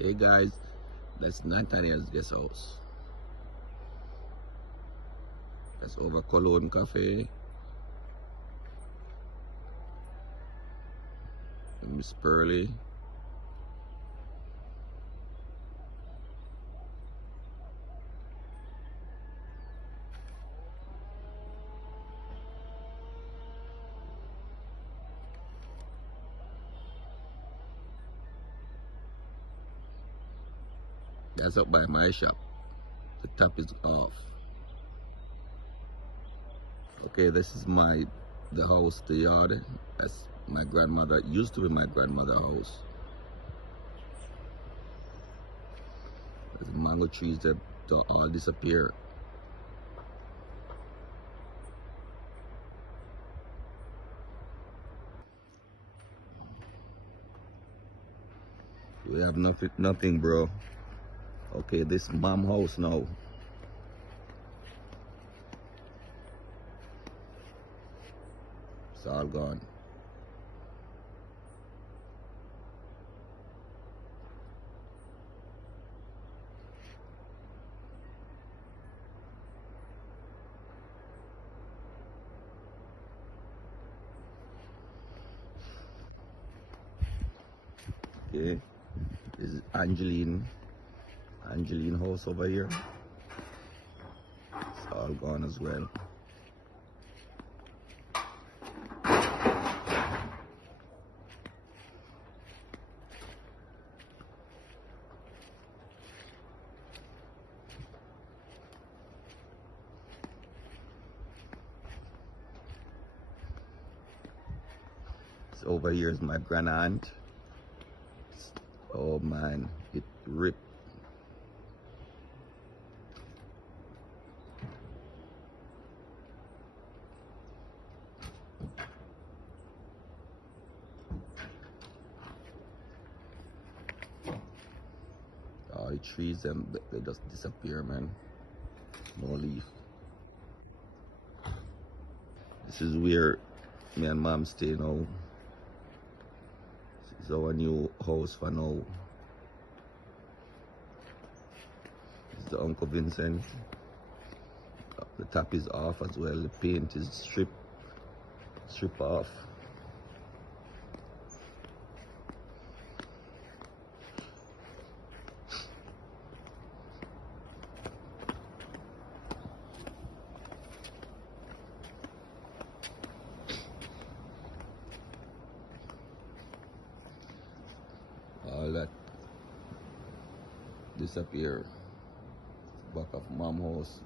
Hey guys, that's Nathaniel's guest house. That's over Cologne Cafe. Miss Pearly. That's up by my shop. The tap is off. Okay, this is the house, the yard. That's my grandmother. It used to be my grandmother's house. There's mango trees that all disappear. We have nothing, bro. Okay, this mom house now. It's all gone. Okay, this is Angeline house over here. It's all gone as well. So over here is my grand aunt. Oh man, it ripped. All the trees, they just disappear, man. No leaf. This is where me and mom stay now. This is our new house for now. This is the Uncle Vincent. The tap is off as well. The paint is strip off. All that disappear. Back of mom house.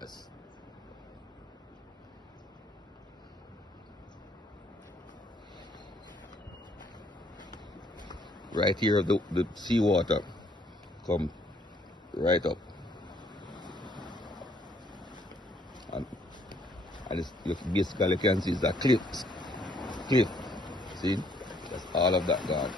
Yes. Right here, the seawater come right up, and basically you can see it's a cliff. See, that's all of that gone.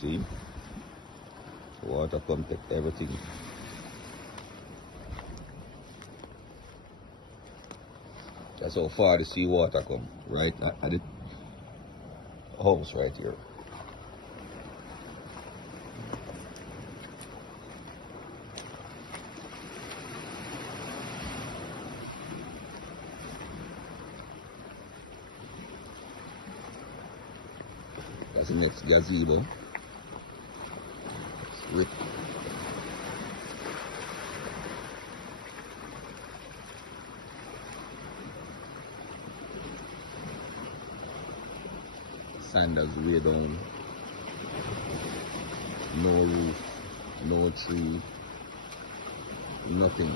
See, water come take everything. That's how far the seawater come, right at the house right here. That's the next gazebo. With sandals way down, no roof, no tree, nothing.